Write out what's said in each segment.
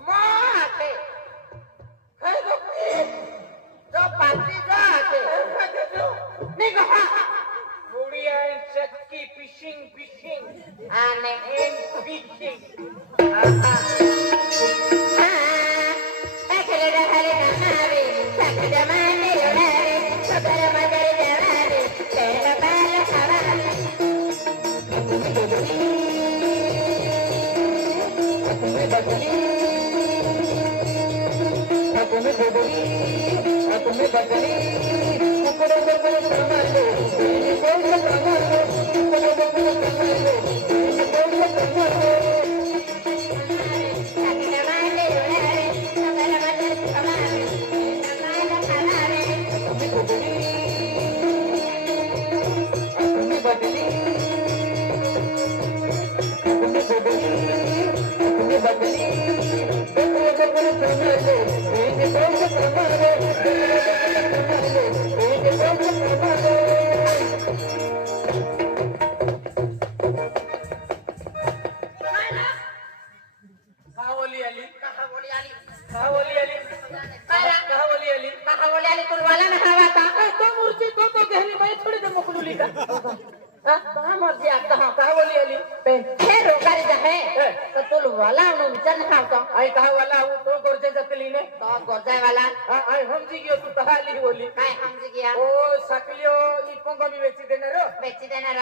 माते काय गोपी जो पार्टी जाते निघा थोडी आहे चक्की फिशिंग आणि एन फिशिंग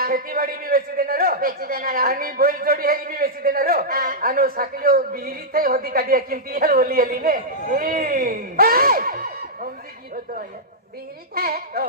खेतीबाड़ी भी बेची देणार आणि बैलजोडी हे भी बेची देणार आणि साकलियो बिहिरी थे होती काढिया किंती हल बोली आली ने समझी की होतो बिहरीत है